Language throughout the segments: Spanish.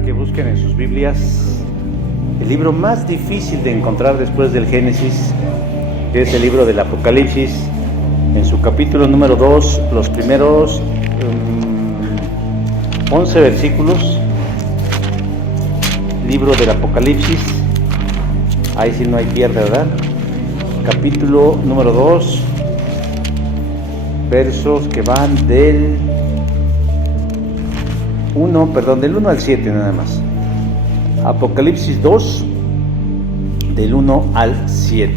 a que busquen en sus Biblias el libro más difícil de encontrar después del Génesis, que es el libro del Apocalipsis. En su capítulo número 2, los primeros 11 versículos, libro del Apocalipsis, ahí sí no hay pierde, ¿verdad? Capítulo número 2, versos que van del 1 al 7 nada más. Apocalipsis 2, del 1 al 7.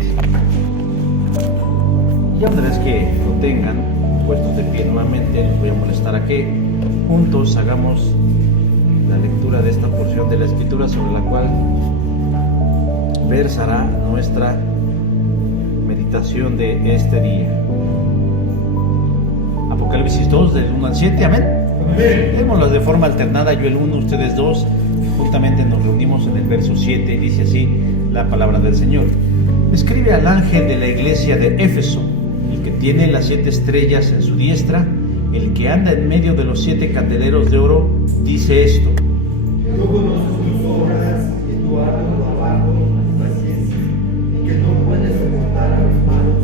Ya una vez que lo tengan puestos de pie nuevamente, les voy a molestar a que juntos hagamos la lectura de esta porción de la Escritura sobre la cual versará nuestra meditación de este día. Apocalipsis 2, del 1 al 7, amén. Leémoslo de forma alternada, yo el 1, ustedes 2, juntamente nos reunimos en el verso 7, dice así la palabra del Señor. Escribe al ángel de la iglesia de Éfeso, el que tiene las 7 estrellas en su diestra, el que anda en medio de los 7 candeleros de oro, dice esto: Yo conozco tus obras, que tú arduo trabajo y paciencia, y que no puedes soportar a los malos,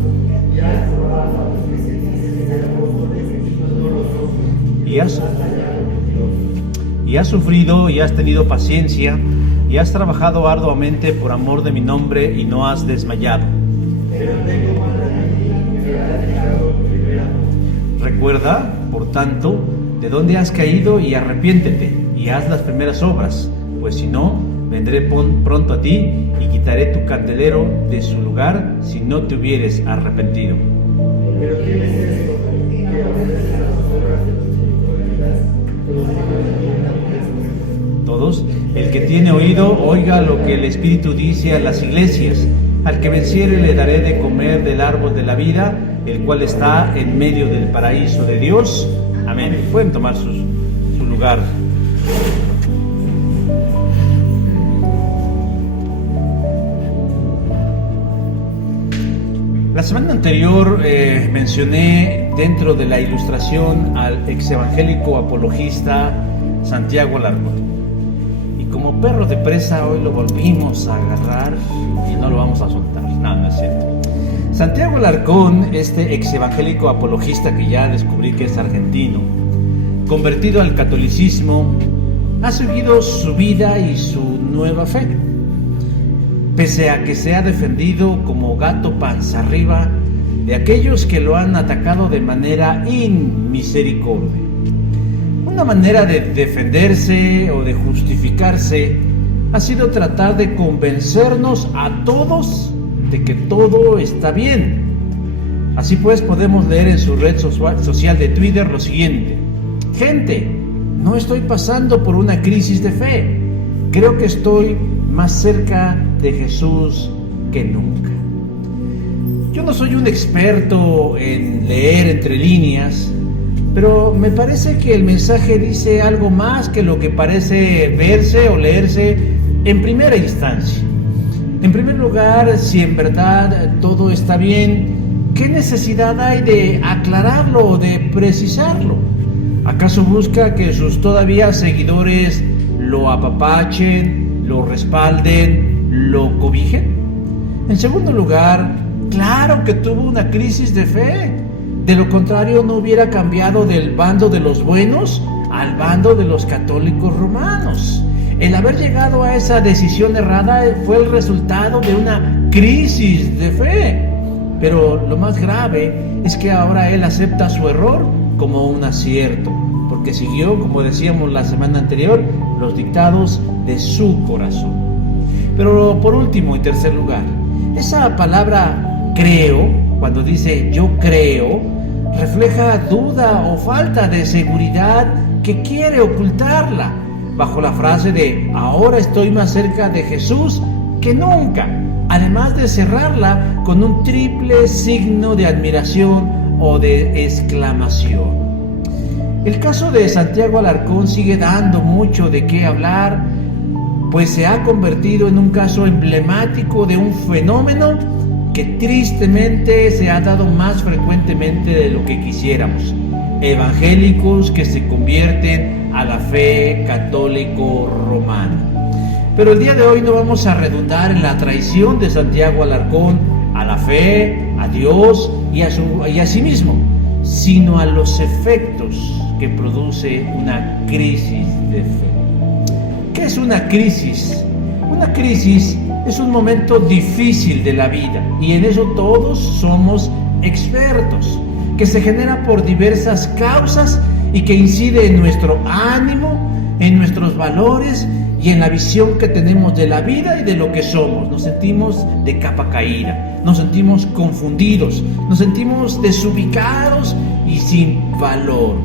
y has probado a los que se dicen ser apóstoles y no lo son, y has sufrido y has tenido paciencia, y has trabajado arduamente por amor de mi nombre y no has desmayado. Pero tengo contra ti que has dejado tu primer amor. Recuerda, por tanto, de dónde has caído y arrepiéntete, y haz las primeras obras, pues si no, vendré pronto a ti y quitaré tu candelero de su lugar si no te hubieres arrepentido. Pero tienes esto, que aborreces las obras de los hipócritas, los que no tienen la. Todos, el que tiene oído, oiga lo que el Espíritu dice a las iglesias. Al que venciere le daré de comer del árbol de la vida, el cual está en medio del paraíso de Dios. Amén. Pueden tomar su lugar. La semana anterior mencioné dentro de la ilustración al exevangélico apologista Santiago Alarcón. Y como perro de presa hoy lo volvimos a agarrar y no lo vamos a soltar. No es cierto. Santiago Alarcón, este exevangélico apologista que ya descubrí que es argentino, convertido al catolicismo, ha seguido su vida y su nueva fe. Pese a que se ha defendido como gato panza arriba de aquellos que lo han atacado de manera inmisericordia. Una manera de defenderse o de justificarse ha sido tratar de convencernos a todos de que todo está bien. Así pues, podemos leer en su red social de Twitter lo siguiente: gente, no estoy pasando por una crisis de fe. Creo que estoy más cerca de Jesús que nunca. Yo no soy un experto en leer entre líneas, pero me parece que el mensaje dice algo más que lo que parece verse o leerse en primera instancia. En primer lugar, si en verdad todo está bien, ¿qué necesidad hay de aclararlo o de precisarlo? ¿Acaso busca que sus todavía seguidores lo apapachen, lo respalden, lo cobijen? En segundo lugar, claro que tuvo una crisis de fe. De lo contrario, no hubiera cambiado del bando de los buenos al bando de los católicos romanos. El haber llegado a esa decisión errada fue el resultado de una crisis de fe. Pero lo más grave es que ahora él acepta su error como un acierto, porque siguió, como decíamos la semana anterior, los dictados de su corazón. Pero por último y tercer lugar, esa palabra creo, cuando dice yo creo, refleja duda o falta de seguridad que quiere ocultarla bajo la frase de ahora estoy más cerca de Jesús que nunca, además de cerrarla con un triple signo de admiración o de exclamación. El caso de Santiago Alarcón sigue dando mucho de qué hablar, pues se ha convertido en un caso emblemático de un fenómeno que tristemente se ha dado más frecuentemente de lo que quisiéramos. evangélicos que se convierten a la fe católico romana. Pero el día de hoy no vamos a redundar en la traición de Santiago Alarcón a la fe, a Dios y a sí mismo, sino a los efectos que produce una crisis de fe. ¿Qué es una crisis? Una crisis es un momento difícil de la vida y en eso todos somos expertos, que se genera por diversas causas y que incide en nuestro ánimo, en nuestros valores y en la visión que tenemos de la vida y de lo que somos. Nos sentimos de capa caída, nos sentimos confundidos, nos sentimos desubicados y sin valor.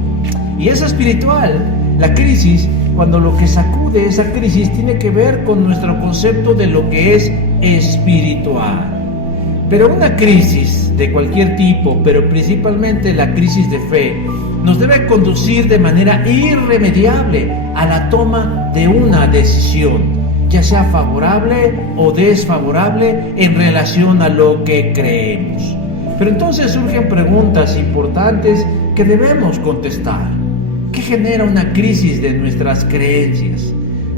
Y es espiritual. La crisis, cuando lo que sacude esa crisis tiene que ver con nuestro concepto de lo que es espiritual. Pero una crisis de cualquier tipo, pero principalmente la crisis de fe, nos debe conducir de manera irremediable a la toma de una decisión, ya sea favorable o desfavorable en relación a lo que creemos. Pero entonces surgen preguntas importantes que debemos contestar. ¿Qué genera una crisis de nuestras creencias?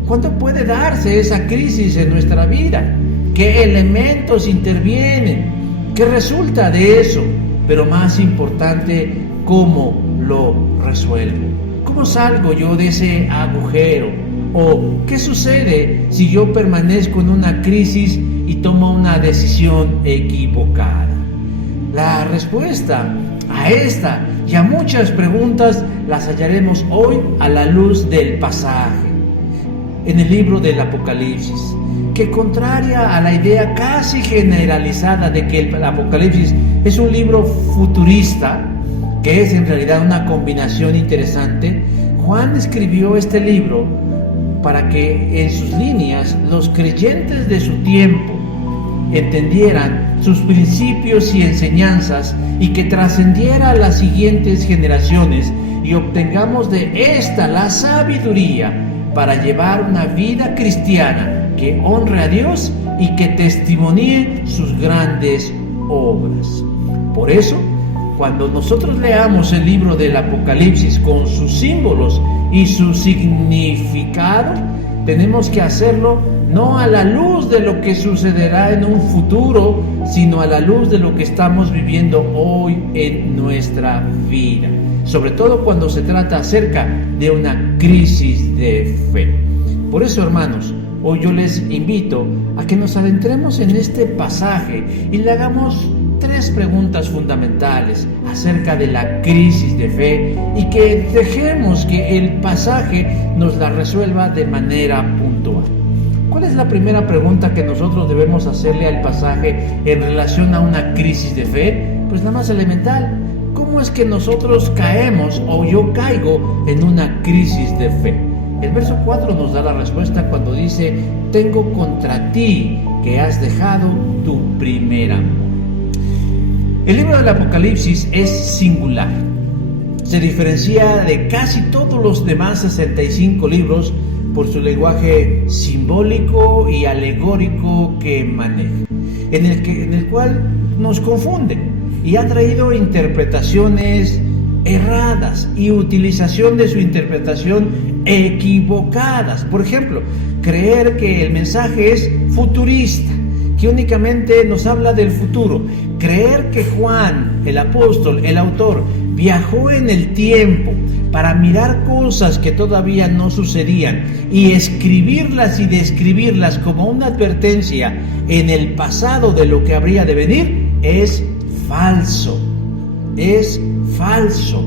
¿Cuándo puede darse esa crisis en nuestra vida? ¿Qué elementos intervienen? ¿Qué resulta de eso? Pero más importante, ¿cómo lo resuelvo? ¿Cómo salgo yo de ese agujero? ¿O qué sucede si yo permanezco en una crisis y tomo una decisión equivocada? La respuesta a esta y a muchas preguntas las hallaremos hoy a la luz del pasaje en el libro del Apocalipsis, que contraria a la idea casi generalizada de que el Apocalipsis es un libro futurista, que es en realidad una combinación interesante, Juan escribió este libro para que en sus líneas los creyentes de su tiempo entendieran sus principios y enseñanzas y que trascendiera a las siguientes generaciones y obtengamos de esta la sabiduría para llevar una vida cristiana que honre a Dios y que testimonie sus grandes obras. Por eso, cuando nosotros leamos el libro del Apocalipsis con sus símbolos y su significado, tenemos que hacerlo no a la luz de lo que sucederá en un futuro, sino a la luz de lo que estamos viviendo hoy en nuestra vida. Sobre todo cuando se trata acerca de una crisis de fe. Por eso, hermanos, hoy yo les invito a que nos adentremos en este pasaje y le hagamos 3 preguntas fundamentales acerca de la crisis de fe y que dejemos que el pasaje nos la resuelva de manera puntual. ¿Cuál es la primera pregunta que nosotros debemos hacerle al pasaje en relación a una crisis de fe? Pues la más elemental. ¿Cómo es que nosotros caemos o yo caigo en una crisis de fe? El verso 4 nos da la respuesta cuando dice: tengo contra ti que has dejado tu primer amor. El libro del Apocalipsis es singular. Se diferencia de casi todos los demás 65 libros por su lenguaje simbólico y alegórico que maneja, en el cual nos confunde y ha traído interpretaciones erradas y utilización de su interpretación equivocadas. Por ejemplo, creer que el mensaje es futurista, que únicamente nos habla del futuro. Creer que Juan, el apóstol, el autor, viajó en el tiempo para mirar cosas que todavía no sucedían y escribirlas y describirlas como una advertencia en el pasado de lo que habría de venir, es falso. Es falso.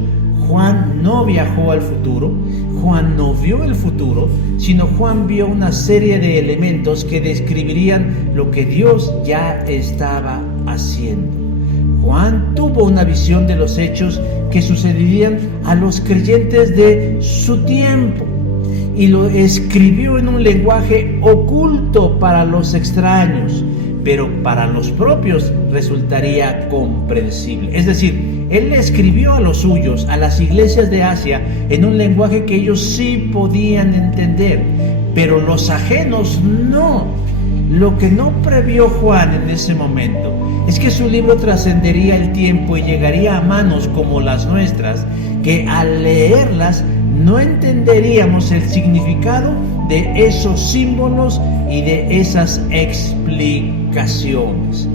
Juan no viajó al futuro, Juan no vio el futuro, sino Juan vio una serie de elementos que describirían lo que Dios ya estaba haciendo. Juan tuvo una visión de los hechos que sucederían a los creyentes de su tiempo y lo escribió en un lenguaje oculto para los extraños, pero para los propios resultaría comprensible. Es decir, él le escribió a los suyos, a las iglesias de Asia, en un lenguaje que ellos sí podían entender, pero los ajenos no. Lo que no previó Juan en ese momento es que su libro trascendería el tiempo y llegaría a manos como las nuestras, que que al leerlas no entenderíamos el significado de esos símbolos y de esas explicaciones.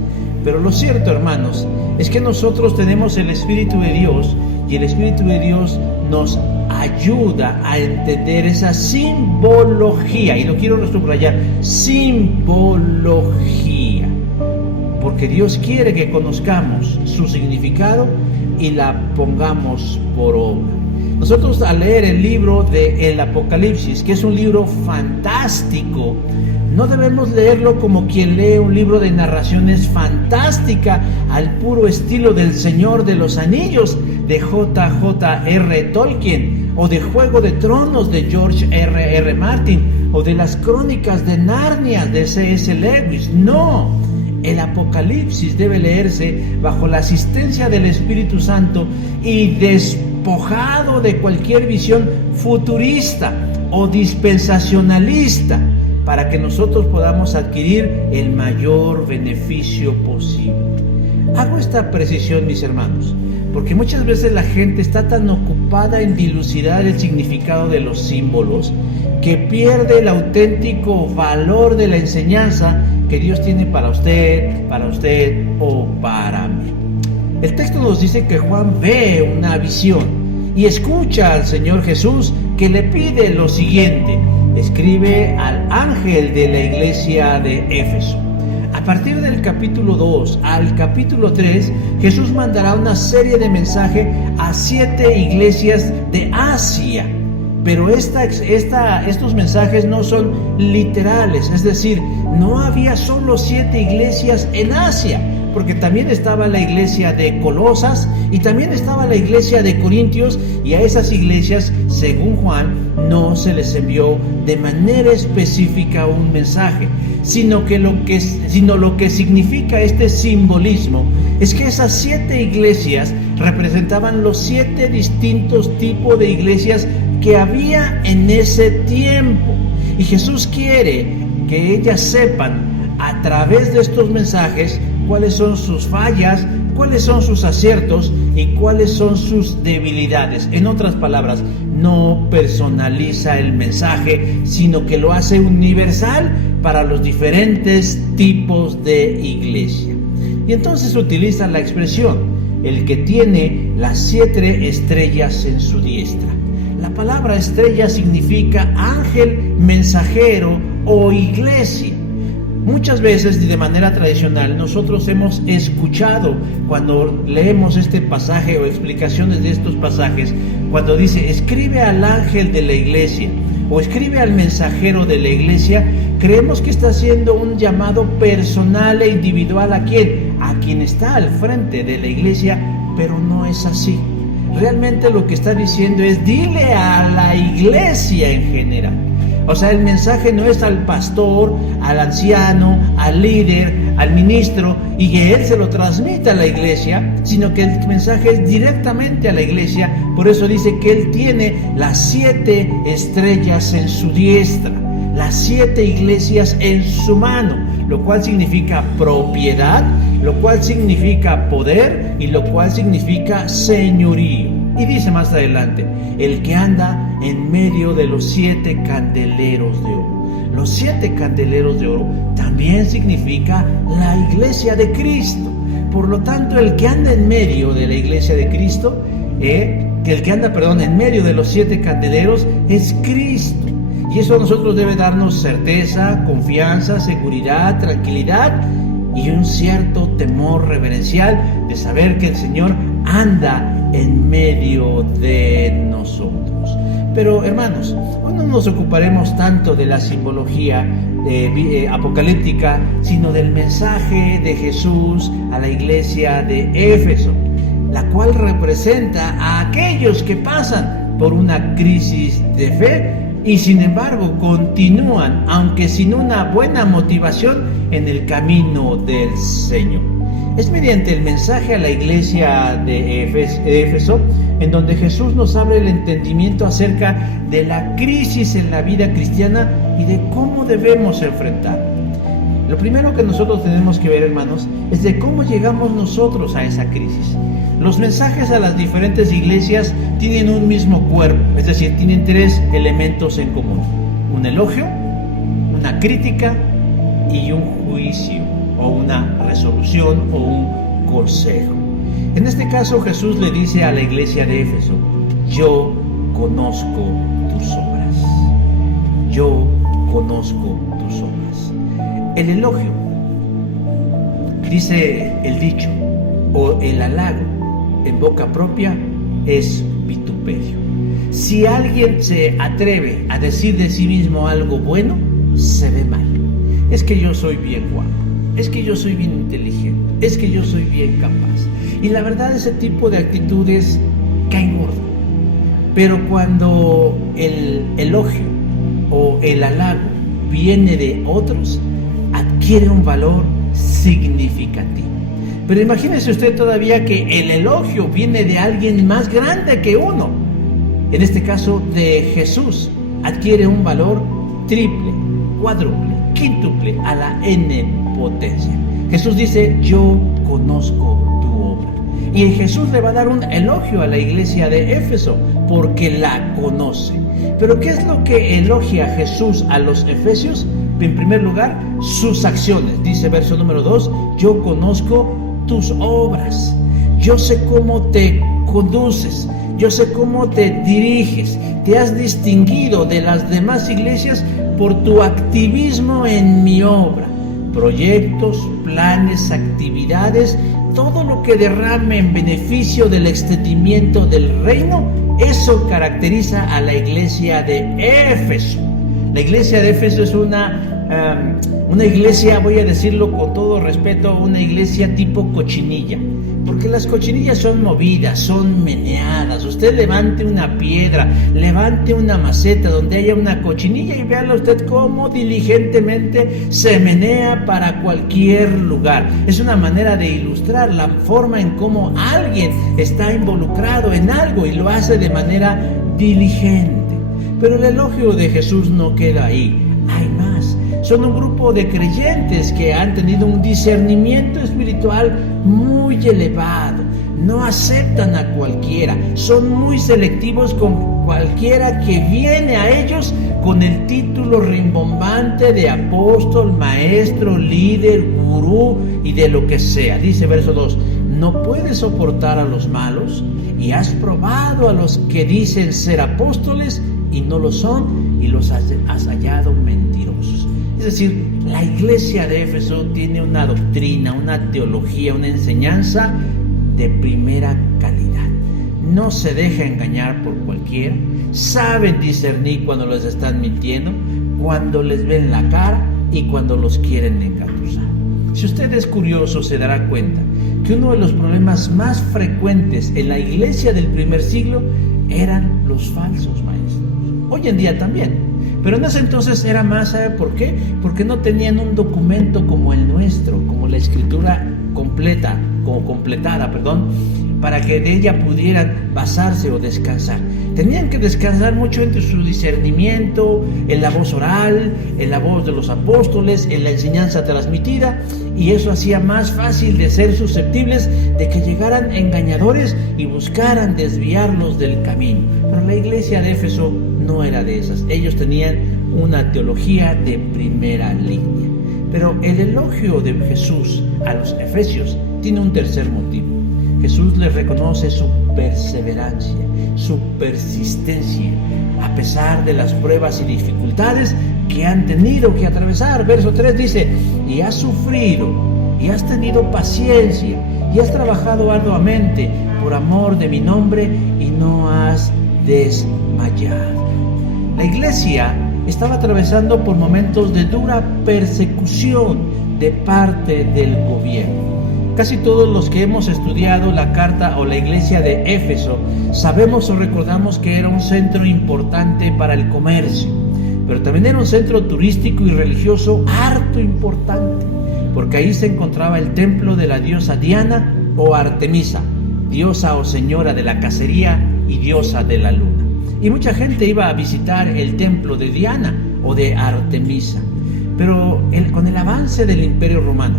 Pero lo cierto, hermanos, es que nosotros tenemos el Espíritu de Dios, y el Espíritu de Dios nos ayuda a entender esa simbología, y lo quiero subrayar, simbología, porque Dios quiere que conozcamos su significado y la pongamos por obra. Nosotros, al leer el libro del Apocalipsis, que es un libro fantástico, no debemos leerlo como quien lee un libro de narraciones fantástica al puro estilo del Señor de los Anillos de J.J.R. Tolkien, o de Juego de Tronos de George R.R. Martin, o de las Crónicas de Narnia de C.S. Lewis. No, el Apocalipsis debe leerse bajo la asistencia del Espíritu Santo y despojado de cualquier visión futurista o dispensacionalista, para que nosotros podamos adquirir el mayor beneficio posible. Hago esta precisión, mis hermanos, porque muchas veces la gente está tan ocupada en dilucidar el significado de los símbolos que pierde el auténtico valor de la enseñanza que Dios tiene para usted o para mí. El texto nos dice que Juan ve una visión y escucha al Señor Jesús, que le pide lo siguiente: escribe al ángel de la iglesia de Éfeso. A partir del capítulo 2 al capítulo 3, Jesús mandará una serie de mensajes a 7 iglesias de Asia. Pero estos mensajes no son literales, es decir, no había solo 7 iglesias en Asia, porque también estaba la iglesia de Colosas y también estaba la iglesia de Corintios, y a esas iglesias, según Juan, no se les envió de manera específica un mensaje, sino lo que significa este simbolismo es que esas 7 iglesias representaban los 7 distintos tipos de iglesias que había en ese tiempo, y Jesús quiere que ellas sepan a través de estos mensajes cuáles son sus fallas, cuáles son sus aciertos y cuáles son sus debilidades. En otras palabras, no personaliza el mensaje, sino que lo hace universal para los diferentes tipos de iglesia. Y entonces utiliza la expresión: el que tiene las 7 estrellas en su diestra. La palabra estrella significa ángel, mensajero o iglesia. Muchas veces, y de manera tradicional, nosotros hemos escuchado, cuando leemos este pasaje o explicaciones de estos pasajes, cuando dice escribe al ángel de la iglesia o escribe al mensajero de la iglesia, creemos que está haciendo un llamado personal e individual ¿a quién? A quien está al frente de la iglesia, pero no es así. Realmente lo que está diciendo es: dile a la iglesia en general. O sea, el mensaje no es al pastor, al anciano, al líder, al ministro, y que él se lo transmita a la iglesia, sino que el mensaje es directamente a la iglesia. Por eso dice que él tiene las 7 estrellas en su diestra, las 7 iglesias en su mano, lo cual significa propiedad, lo cual significa poder y lo cual significa señorío. Y dice más adelante: el que anda en medio de los 7 candeleros de oro. Los 7 candeleros de oro también significa la iglesia de Cristo. Por lo tanto, el que anda en medio de la iglesia de Cristo, en medio de los 7 candeleros es Cristo. Y eso a nosotros debe darnos certeza, confianza, seguridad, tranquilidad y un cierto temor reverencial de saber que el Señor anda en medio de nosotros. Pero, hermanos, hoy no nos ocuparemos tanto de la simbología apocalíptica, sino del mensaje de Jesús a la iglesia de Éfeso, la cual representa a aquellos que pasan por una crisis de fe y sin embargo continúan, aunque sin una buena motivación, en el camino del Señor. Es mediante el mensaje a la iglesia de Éfeso en donde Jesús nos abre el entendimiento acerca de la crisis en la vida cristiana y de cómo debemos enfrentarla. Lo primero que nosotros tenemos que ver, hermanos, es de cómo llegamos nosotros a esa crisis. Los mensajes a las diferentes iglesias tienen un mismo cuerpo, es decir, tienen tres elementos en común: un elogio, una crítica y un juicio, o una resolución, o un consejo. En este caso, Jesús le dice a la iglesia de Éfeso: yo conozco tus obras. Yo conozco tus obras. El elogio, dice el dicho, o el halago en boca propia, es vituperio. Si alguien se atreve a decir de sí mismo algo bueno, se ve mal. Es que yo soy bien guapo, es que yo soy bien inteligente, es que yo soy bien capaz. Y la verdad, ese tipo de actitudes caen gordo. Pero cuando el elogio o el halago viene de otros, adquiere un valor significativo. Pero imagínese usted todavía que el elogio viene de alguien más grande que uno. En este caso, de Jesús, adquiere un valor triple, cuádruple, quíntuple a la n potencia. Jesús dice: yo conozco tu obra. Y Jesús le va a dar un elogio a la iglesia de Éfeso porque la conoce. Pero ¿qué es lo que elogia Jesús a los efesios? En primer lugar, sus acciones. Dice verso número 2: yo conozco tus obras. Yo sé cómo te conduces, yo sé cómo te diriges. Te has distinguido de las demás iglesias por tu activismo en mi obra. Proyectos, planes, actividades, todo lo que derrame en beneficio del extendimiento del reino, eso caracteriza a la iglesia de Éfeso. La iglesia de Éfeso es una iglesia, voy a decirlo con todo respeto, una iglesia tipo cochinilla. Porque las cochinillas son movidas, son meneadas. Usted levante una piedra, levante una maceta donde haya una cochinilla y véala usted cómo diligentemente se menea para cualquier lugar. Es una manera de ilustrar la forma en cómo alguien está involucrado en algo y lo hace de manera diligente. Pero el elogio de Jesús no queda ahí, hay más. Son un grupo de creyentes que han tenido un discernimiento espiritual muy elevado. No aceptan a cualquiera, son muy selectivos con cualquiera que viene a ellos con el título rimbombante de apóstol, maestro, líder, gurú y de lo que sea. Dice verso 2: no puedes soportar a los malos y has probado a los que dicen ser apóstoles y no lo son, y los has hallado mentirosos. Es decir, la iglesia de Éfeso tiene una doctrina, una teología, una enseñanza de primera calidad. No se deja engañar por cualquiera. Saben discernir cuando les están mintiendo, cuando les ven la cara y cuando los quieren engatusar. Si usted es curioso, se dará cuenta que uno de los problemas más frecuentes en la iglesia del primer siglo eran los falsos maestros. Hoy en día también, pero en ese entonces era más. ¿Sabe por qué? Porque no tenían un documento como el nuestro, como la escritura completada, para que de ella pudieran basarse o descansar. Tenían que descansar mucho entre su discernimiento, en la voz oral, en la voz de los apóstoles, en la enseñanza transmitida, y eso hacía más fácil de ser susceptibles de que llegaran engañadores y buscaran desviarlos del camino. Pero la iglesia de Éfeso no era de esas. Ellos tenían una teología de primera línea. Pero el elogio de Jesús a los efesios tiene un tercer motivo. Jesús les reconoce su perseverancia, su persistencia, a pesar de las pruebas y dificultades que han tenido que atravesar. Verso 3 dice: y has sufrido, y has tenido paciencia, y has trabajado arduamente por amor de mi nombre, y no has desmayado. La iglesia estaba atravesando por momentos de dura persecución de parte del gobierno. Casi todos los que hemos estudiado la carta o la iglesia de Éfeso sabemos o recordamos que era un centro importante para el comercio, pero también era un centro turístico y religioso harto importante, porque ahí se encontraba el templo de la diosa Diana o Artemisa, diosa o señora de la cacería y diosa de la luna. Y mucha gente iba a visitar el templo de Diana o de Artemisa. Pero con el avance del Imperio Romano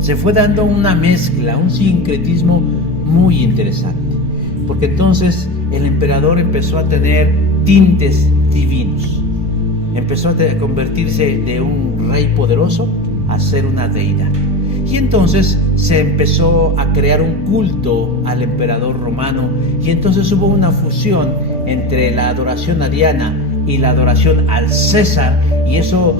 se fue dando una mezcla, un sincretismo muy interesante, porque entonces el emperador empezó a tener tintes divinos, empezó a convertirse de un rey poderoso a ser una deidad. Y entonces se empezó a crear un culto al emperador romano, y entonces hubo una fusión entre la adoración a Diana y la adoración al César, y eso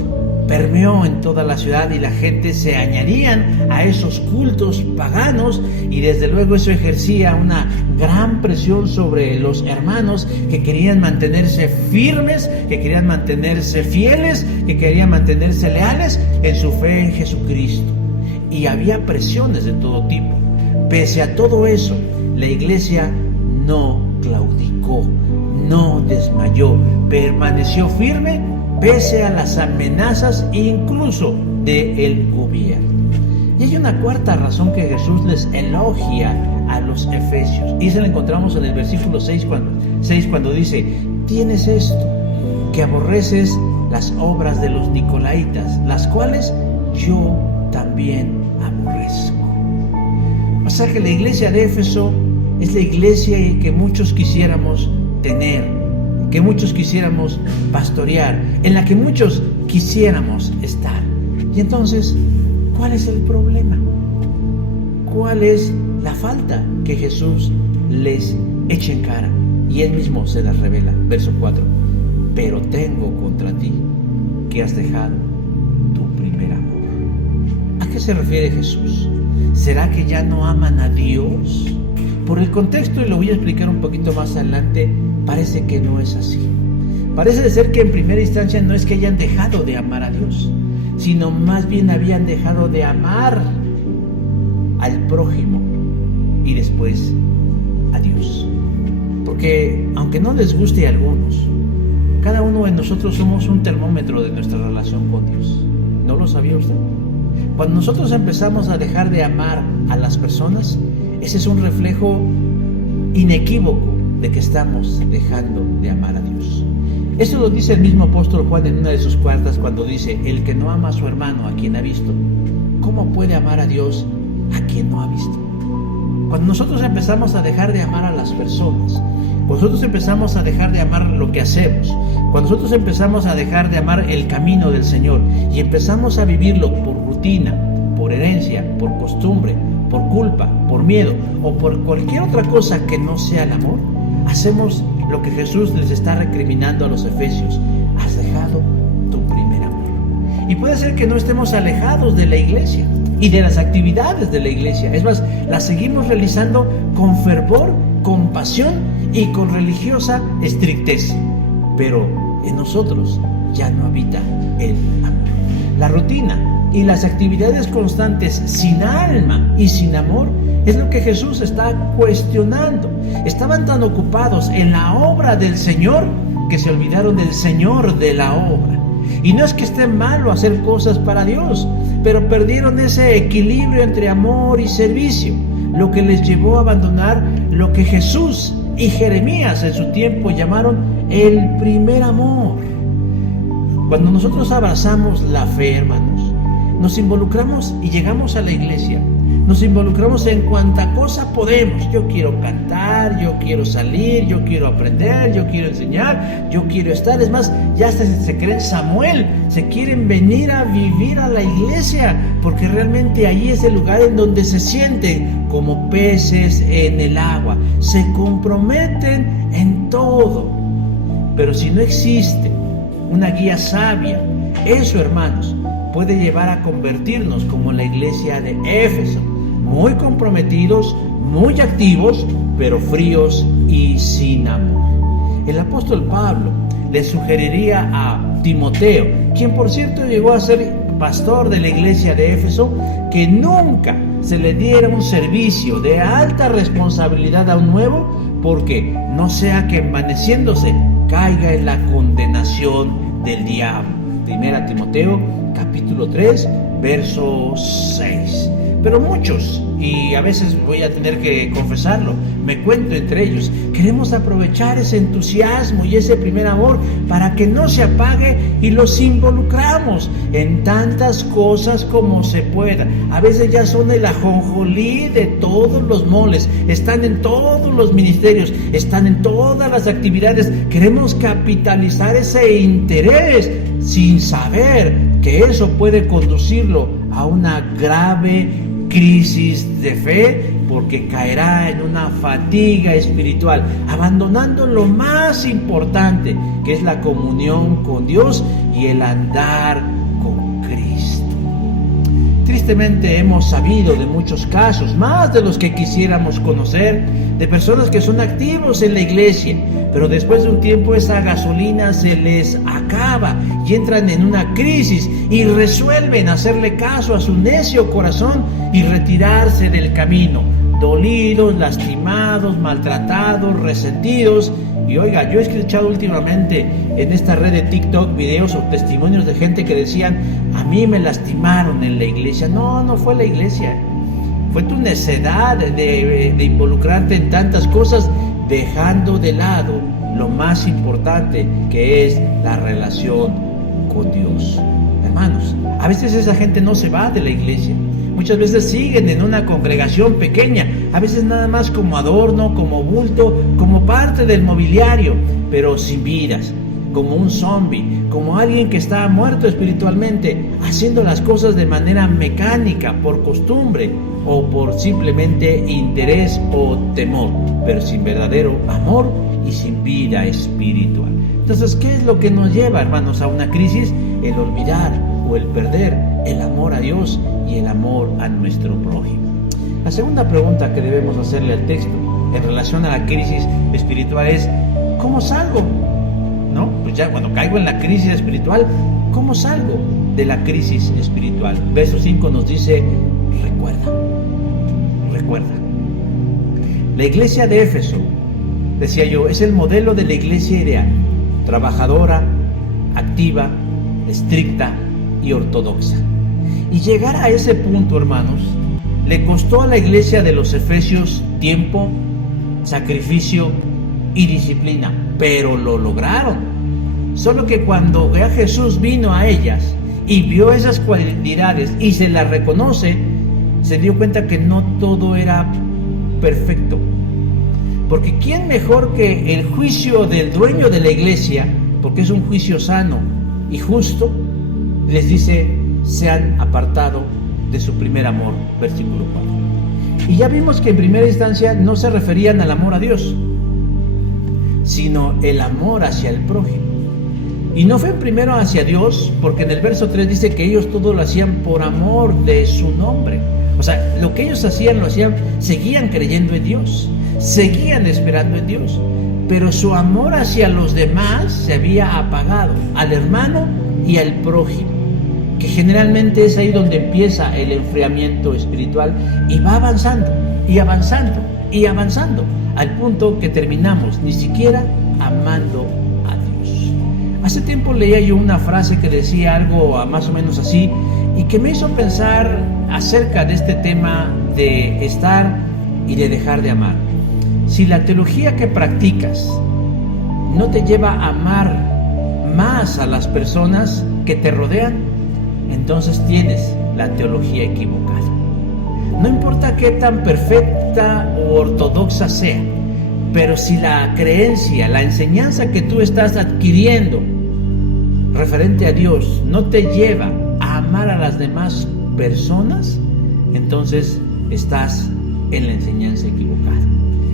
permeó en toda la ciudad, y la gente se añadían a esos cultos paganos, y desde luego eso ejercía una gran presión sobre los hermanos que querían mantenerse firmes, que querían mantenerse fieles, que querían mantenerse leales en su fe en Jesucristo. Y había presiones de todo tipo. Pese a todo eso, la iglesia no claudicó, no desmayó, permaneció firme pese a las amenazas incluso del gobierno. Y hay una cuarta razón que Jesús les elogia a los efesios, y se la encontramos en el versículo 6 cuando dice: tienes esto, que aborreces las obras de los nicolaitas, las cuales yo también aborrezco. O sea que la iglesia de Éfeso es la iglesia que muchos quisiéramos tener, que muchos quisiéramos pastorear, en la que muchos quisiéramos estar. Y entonces, ¿cuál es el problema? ¿Cuál es la falta que Jesús les echa en cara? Y Él mismo se las revela. Verso 4: pero tengo contra ti que has dejado tu primer amor. ¿A qué se refiere Jesús? ¿Será que ya no aman a Dios? Por el contexto, y lo voy a explicar un poquito más adelante, parece que no es así. Parece ser que en primera instancia no es que hayan dejado de amar a Dios, sino más bien habían dejado de amar al prójimo y después a Dios. Porque aunque no les guste a algunos, cada uno de nosotros somos un termómetro de nuestra relación con Dios. ¿No lo sabía usted? Cuando nosotros empezamos a dejar de amar a las personas, ese es un reflejo inequívoco de que estamos dejando de amar a Dios. Eso lo dice el mismo apóstol Juan en una de sus cartas cuando dice: el que no ama a su hermano a quien ha visto, ¿cómo puede amar a Dios a quien no ha visto? Cuando nosotros empezamos a dejar de amar a las personas, cuando nosotros empezamos a dejar de amar lo que hacemos, cuando nosotros empezamos a dejar de amar el camino del Señor y empezamos a vivirlo por rutina, por herencia, por costumbre, por culpa, por miedo o por cualquier otra cosa que no sea el amor, hacemos lo que Jesús les está recriminando a los efesios: has dejado tu primer amor. Y puede ser que no estemos alejados de la iglesia y de las actividades de la iglesia, es más, las seguimos realizando con fervor, con pasión y con religiosa estrictez, pero en nosotros ya no habita el amor. La rutina y las actividades constantes sin alma y sin amor es lo que Jesús está cuestionando. Estaban tan ocupados en la obra del Señor que se olvidaron del Señor de la obra. Y no es que esté malo hacer cosas para Dios, pero perdieron ese equilibrio entre amor y servicio, lo que les llevó a abandonar lo que Jesús y Jeremías en su tiempo llamaron el primer amor. Cuando nosotros abrazamos la fe, hermanos, nos involucramos y llegamos a la iglesia, nos involucramos en cuanta cosa podemos. Yo quiero cantar, yo quiero salir, yo quiero aprender, yo quiero enseñar, yo quiero estar. Es más, ya hasta se creen Samuel, se quieren venir a vivir a la iglesia, porque realmente ahí es el lugar en donde se sienten como peces en el agua, se comprometen en todo. Pero si no existe una guía sabia, eso, hermanos, puede llevar a convertirnos como la iglesia de Éfeso, muy comprometidos, muy activos, pero fríos y sin amor. El apóstol Pablo le sugeriría a Timoteo, quien por cierto llegó a ser pastor de la iglesia de Éfeso, que nunca se le diera un servicio de alta responsabilidad a un nuevo, porque no sea que envaneciéndose caiga en la condenación del diablo. Primera Timoteo capítulo 3, verso 6. Pero muchos y a veces voy a tener que confesarlo, me cuento entre ellos. Queremos aprovechar ese entusiasmo y ese primer amor para que no se apague y los involucramos en tantas cosas como se pueda. A veces ya son el ajonjolí de todos los moles, están en todos los ministerios, están en todas las actividades. Queremos capitalizar ese interés sin saber que eso puede conducirlo a una grave crisis de fe, porque caerá en una fatiga espiritual, abandonando lo más importante, que es la comunión con Dios y el andar con Cristo. Tristemente hemos sabido de muchos casos, más de los que quisiéramos conocer, de personas que son activos en la iglesia, pero después de un tiempo esa gasolina se les acaba y entran en una crisis y resuelven hacerle caso a su necio corazón y retirarse del camino, dolidos, lastimados, maltratados, resentidos. Y oiga, yo he escuchado últimamente en esta red de TikTok videos o testimonios de gente que decían: a mí me lastimaron en la iglesia. No fue la iglesia, fue tu necedad de involucrarte en tantas cosas, dejando de lado lo más importante, que es la relación con Dios. Hermanos, a veces esa gente no se va de la iglesia, muchas veces siguen en una congregación pequeña, a veces nada más como adorno, como bulto, como parte del mobiliario, pero sin vidas, como un zombie, como alguien que está muerto espiritualmente, haciendo las cosas de manera mecánica, por costumbre o por simplemente interés o temor, pero sin verdadero amor y sin vida espiritual. Entonces, ¿qué es lo que nos lleva, hermanos, a una crisis? El olvidar o el perder el amor a Dios y el amor a nuestro prójimo. La segunda pregunta que debemos hacerle al texto en relación a la crisis espiritual es: ¿cómo salgo? ¿No? Pues ya cuando caigo en la crisis espiritual, ¿cómo salgo de la crisis espiritual? Verso 5 nos dice: recuerda. La iglesia de Éfeso, decía yo, es el modelo de la iglesia ideal, trabajadora, activa, estricta y ortodoxa. Y llegar a ese punto, hermanos, le costó a la iglesia de los Efesios tiempo, sacrificio y disciplina, pero lo lograron. Solo que cuando Jesús vino a ellas y vio esas cualidades y se las reconoce, se dio cuenta que no todo era perfecto. Porque ¿quién mejor que el juicio del dueño de la iglesia, porque es un juicio sano y justo, les dice: se han apartado de su primer amor, versículo 4. Y ya vimos que en primera instancia no se referían al amor a Dios, sino el amor hacia el prójimo. Y no fue primero hacia Dios, porque en el verso 3 dice que ellos todo lo hacían por amor de su nombre. O sea, lo que ellos hacían, seguían creyendo en Dios, seguían esperando en Dios, pero su amor hacia los demás se había apagado, al hermano y al prójimo, que generalmente es ahí donde empieza el enfriamiento espiritual, y va avanzando y avanzando y avanzando, al punto que terminamos ni siquiera amando a Dios. Hace tiempo leía yo una frase que decía algo más o menos así, y que me hizo pensar acerca de este tema de estar y de dejar de amar. Si la teología que practicas no te lleva a amar más a las personas que te rodean, entonces tienes la teología equivocada. No importa qué tan perfecta o ortodoxa sea, pero si la creencia, la enseñanza que tú estás adquiriendo referente a Dios no te lleva a amar a las demás personas, entonces estás en la enseñanza equivocada.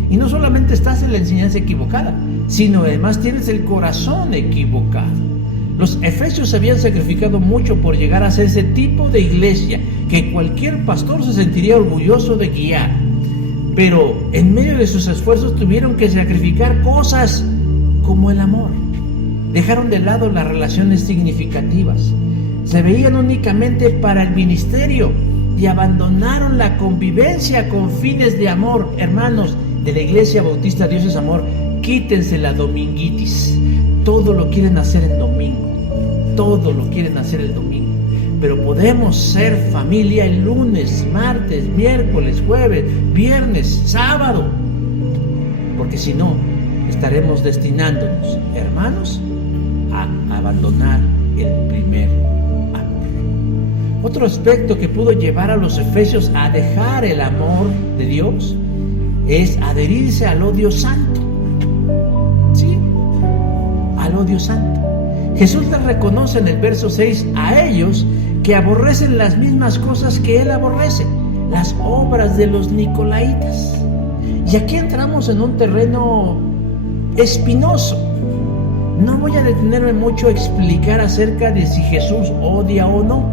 Y no solamente estás en la enseñanza equivocada, sino además tienes el corazón equivocado. Los efesios se habían sacrificado mucho por llegar a ser ese tipo de iglesia que cualquier pastor se sentiría orgulloso de guiar. Pero en medio de sus esfuerzos tuvieron que sacrificar cosas como el amor. Dejaron de lado las relaciones significativas. Se veían únicamente para el ministerio y abandonaron la convivencia con fines de amor. Hermanos de la Iglesia Bautista Dios es Amor, quítense la dominguitis. Todo lo quieren hacer en domingo. Todo lo quieren hacer el domingo. pero podemos ser familia el lunes, martes, miércoles, jueves, viernes, sábado. Porque si no, estaremos destinándonos, hermanos, a abandonar el primer amor. Otro aspecto que pudo llevar a los efesios a dejar el amor de Dios es adherirse al odio santo. ¿Sí? Al odio santo. Jesús les reconoce en el verso 6 a ellos que aborrecen las mismas cosas que Él aborrece, las obras de los nicolaítas. Y aquí entramos en un terreno espinoso. No voy a detenerme mucho a explicar acerca de si Jesús odia o no,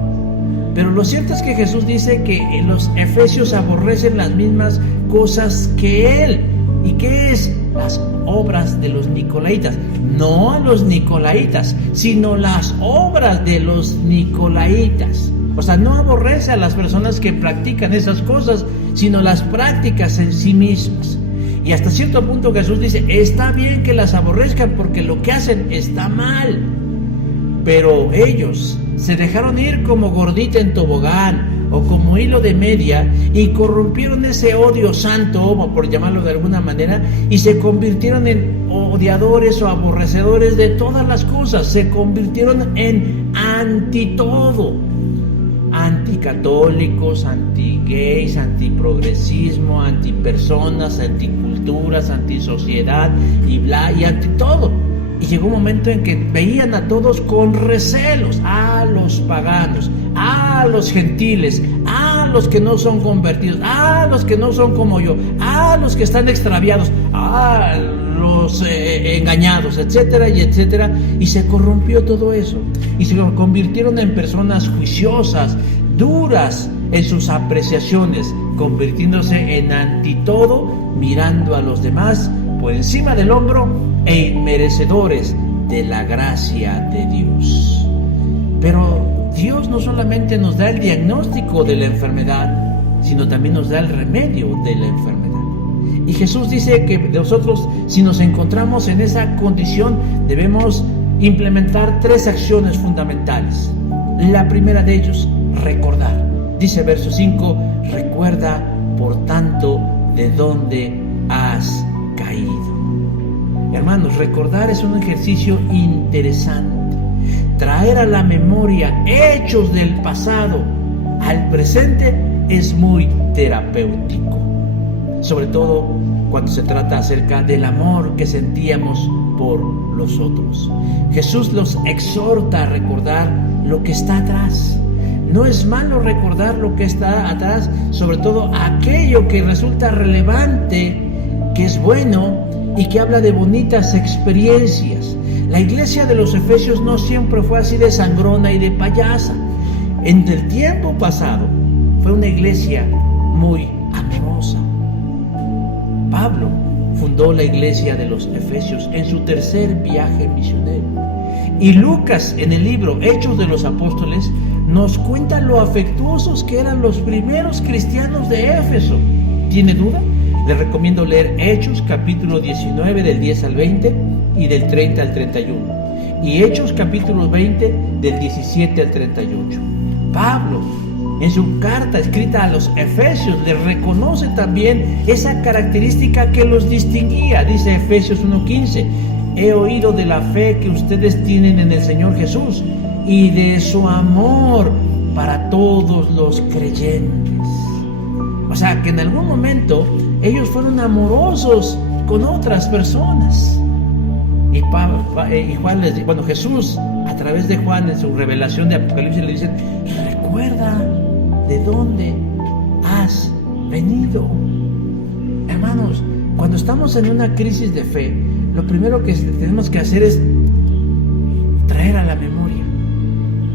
pero lo cierto es que Jesús dice que los efesios aborrecen las mismas cosas que Él. ¿Y qué es? Las obras de los nicolaítas. No a los nicolaítas, sino las obras de los nicolaítas. O sea, no aborrece a las personas que practican esas cosas, sino las prácticas en sí mismas. Y hasta cierto punto Jesús dice, está bien que las aborrezcan porque lo que hacen está mal. Pero ellos se dejaron ir como gordita en tobogán o como hilo de media y corrompieron ese odio santo, por llamarlo de alguna manera, y se convirtieron en odiadores o aborrecedores de todas las cosas. Se convirtieron en anti todo. Anticatólicos, anti-gays, antiprogresismo, antipersonas, anticulturas, antisociedad y bla, y anti todo. Y llegó un momento en que veían a todos con recelos, a los paganos, a los gentiles, a los que no son convertidos, a los que no son como yo, a los que están extraviados, a los engañados, etcétera y etcétera. Y se corrompió todo eso y se convirtieron en personas juiciosas, duras en sus apreciaciones, convirtiéndose en anti todo, mirando a los demás por encima del hombro e inmerecedores de la gracia de Dios. Pero Dios no solamente nos da el diagnóstico de la enfermedad, sino también nos da el remedio de la enfermedad. Y Jesús dice que nosotros, si nos encontramos en esa condición, debemos implementar 3 acciones fundamentales. La primera de ellos, recordar. Dice verso 5, recuerda por tanto de dónde has caído. Hermanos, recordar es un ejercicio interesante. Traer a la memoria hechos del pasado al presente es muy terapéutico, sobre todo cuando se trata acerca del amor que sentíamos por los otros. Jesús los exhorta a recordar lo que está atrás. No es malo recordar lo que está atrás, sobre todo aquello que resulta relevante, que es bueno y que habla de bonitas experiencias. La iglesia de los Efesios no siempre fue así de sangrona y de payasa. En el tiempo pasado fue una iglesia muy amorosa. Pablo fundó la iglesia de los Efesios en su 3er viaje misionero. Y Lucas, en el libro Hechos de los Apóstoles, nos cuenta lo afectuosos que eran los primeros cristianos de Éfeso. ¿Tiene duda? Le recomiendo leer Hechos capítulo 19 del 10 al 20 y del 30 al 31. Y Hechos capítulo 20 del 17 al 38. Pablo, en su carta escrita a los Efesios, les reconoce también esa característica que los distinguía. Dice Efesios 1:15, he oído de la fe que ustedes tienen en el Señor Jesús y de su amor para todos los creyentes. O sea, que en algún momento ellos fueron amorosos con otras personas. Y Juan les dice, bueno, Jesús a través de Juan en su revelación de Apocalipsis le dice, recuerda de dónde has venido. Hermanos, cuando estamos en una crisis de fe, lo primero que tenemos que hacer es traer a la memoria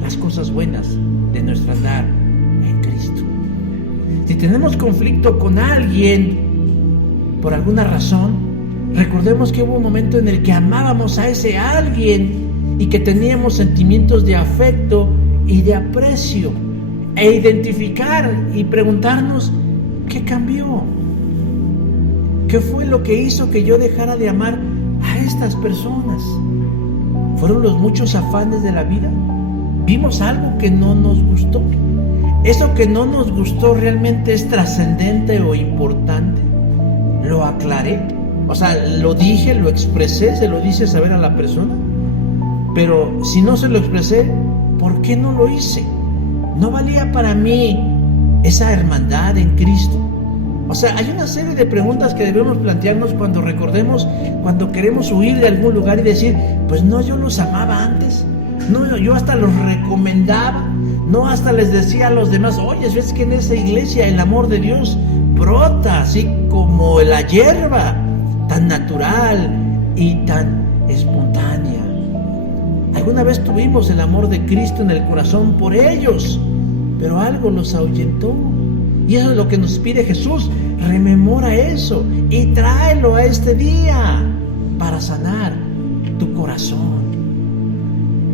las cosas buenas de nuestro andar en Cristo. Si tenemos conflicto con alguien por alguna razón, recordemos que hubo un momento en el que amábamos a ese alguien y que teníamos sentimientos de afecto y de aprecio, e identificar y preguntarnos ¿qué cambió? ¿Qué fue lo que hizo que yo dejara de amar a estas personas? ¿Fueron los muchos afanes de la vida? vimos algo que no nos gustó. Eso que no nos gustó realmente es trascendente o importante. Lo aclaré, o sea, lo dije, lo expresé, se lo dice saber a la persona. Pero si no se lo expresé, ¿por qué no lo hice? ¿No valía para mí esa hermandad en Cristo? O sea, hay una serie de preguntas que debemos plantearnos cuando recordemos, cuando queremos huir de algún lugar y decir, pues no, yo los amaba antes, no, yo hasta los recomendaba, no, hasta les decía a los demás, oye, ves que en esa iglesia el amor de Dios brota así como la hierba, tan natural y tan espontánea. Alguna vez tuvimos el amor de Cristo en el corazón por ellos, pero algo los ahuyentó. Y eso es lo que nos pide Jesús. Rememora eso y tráelo a este día para sanar tu corazón.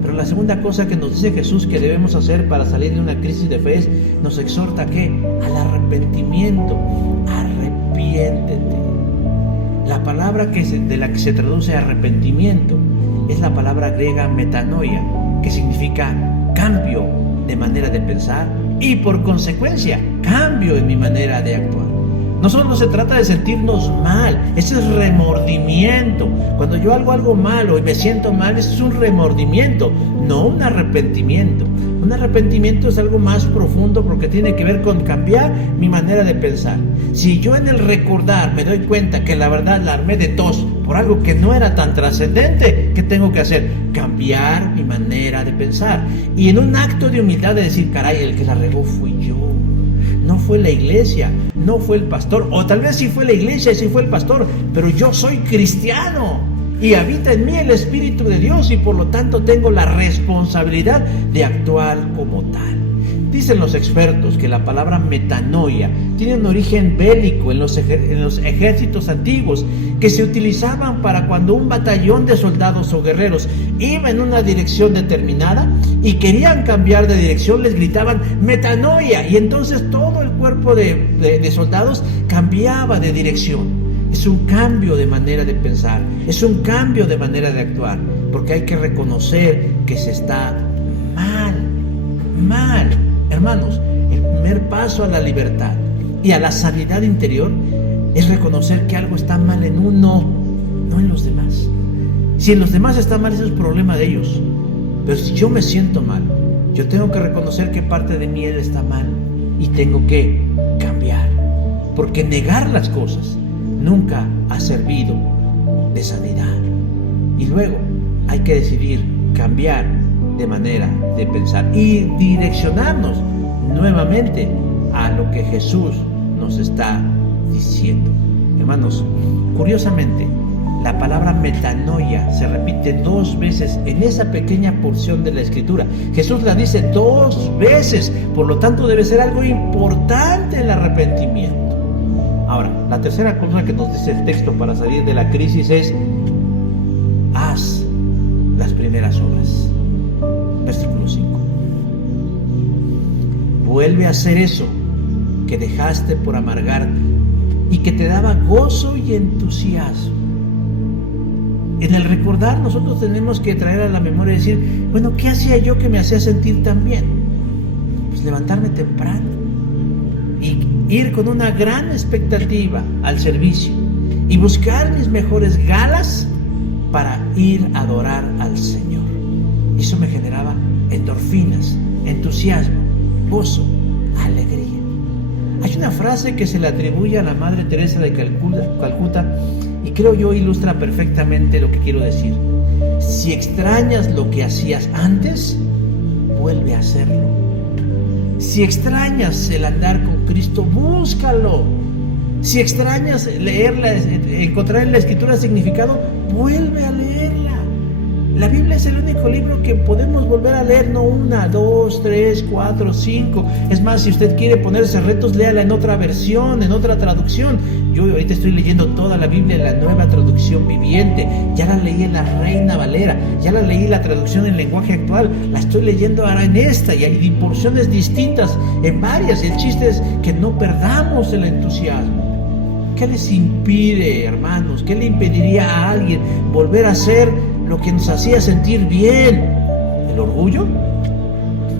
Pero la segunda cosa que nos dice Jesús que debemos hacer para salir de una crisis de fe es, nos exhorta ¿a qué? Al arrepentimiento. Arrepiéntete. La palabra de la que se traduce arrepentimiento es la palabra griega metanoia, que significa cambio de manera de pensar y por consecuencia cambio en mi manera de actuar. No solo se trata de sentirnos mal, ese es remordimiento. Cuando yo hago algo malo y me siento mal, eso es un remordimiento, no un arrepentimiento. Un arrepentimiento es algo más profundo porque tiene que ver con cambiar mi manera de pensar. Si yo en el recordar me doy cuenta que la verdad la armé de tos por algo que no era tan trascendente, ¿qué tengo que hacer? Cambiar mi manera de pensar. Y en un acto de humildad de decir, caray, el que la regó fui yo. No fue la iglesia, no fue el pastor, o tal vez sí fue la iglesia y sí fue el pastor, pero yo soy cristiano y habita en mí el Espíritu de Dios y por lo tanto tengo la responsabilidad de actuar como tal. Dicen los expertos que la palabra metanoia tiene un origen bélico en los ejércitos antiguos que se utilizaban para cuando un batallón de soldados o guerreros iba en una dirección determinada y querían cambiar de dirección, les gritaban metanoia y entonces todo el cuerpo de soldados cambiaba de dirección. Es un cambio de manera de pensar, es un cambio de manera de actuar, porque hay que reconocer que se está mal. Hermanos, el primer paso a la libertad y a la sanidad interior es reconocer que algo está mal en uno, no en los demás. Si en los demás está mal, eso es problema de ellos. Pero si yo me siento mal, yo tengo que reconocer que parte de mí está mal y tengo que cambiar. Porque negar las cosas nunca ha servido de sanidad. Y luego hay que decidir cambiar de manera de pensar y direccionarnos nuevamente a lo que Jesús nos está diciendo. Hermanos, curiosamente, la palabra metanoia se repite 2 veces en esa pequeña porción de la Escritura. Jesús la dice 2 veces, por lo tanto debe ser algo importante el arrepentimiento. Ahora, la tercera cosa que nos dice el texto para salir de la crisis es: haz las primeras obras. Versículo 5. Vuelve a hacer eso que dejaste por amargarte y que te daba gozo y entusiasmo. En el recordar nosotros tenemos que traer a la memoria y decir, bueno, ¿qué hacía yo que me hacía sentir tan bien? Pues levantarme temprano y ir con una gran expectativa al servicio y buscar mis mejores galas para ir a adorar al Señor. Eso me generaba endorfinas, entusiasmo, gozo, alegría. Hay una frase que se le atribuye a la Madre Teresa de Calcuta y creo yo ilustra perfectamente lo que quiero decir. Si extrañas lo que hacías antes, vuelve a hacerlo. Si extrañas el andar con Cristo, búscalo. Si extrañas encontrar en la Escritura significado, vuelve a leerla. La Biblia es el único libro que podemos volver a leer, no 1, 2, 3, 4, 5. Es más, si usted quiere ponerse retos, léala en otra versión, en otra traducción. Yo ahorita estoy leyendo toda la Biblia en la Nueva Traducción Viviente. Ya la leí en la Reina Valera, ya la leí la traducción en lenguaje actual. La estoy leyendo ahora en esta y hay porciones distintas en varias. El chiste es que no perdamos el entusiasmo. ¿Qué les impide, hermanos? ¿Qué le impediría a alguien volver a hacer lo que nos hacía sentir bien? ¿El orgullo?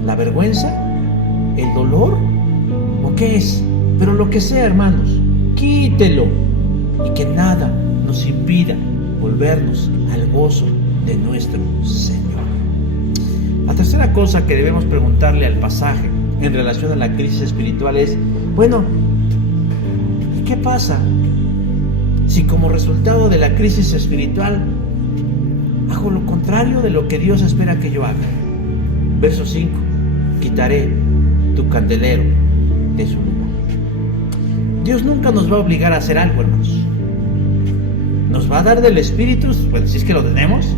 ¿La vergüenza? ¿El dolor? ¿O qué es? Pero lo que sea, hermanos, quítelo y que nada nos impida volvernos al gozo de nuestro Señor. La tercera cosa que debemos preguntarle al pasaje en relación a la crisis espiritual es, bueno, ¿y qué pasa si como resultado de la crisis espiritual hago lo contrario de lo que Dios espera que yo haga? Verso 5, quitaré tu candelero de su lugar. Dios nunca nos va a obligar a hacer algo, hermanos. Nos va a dar del Espíritu, pues si es que lo tenemos,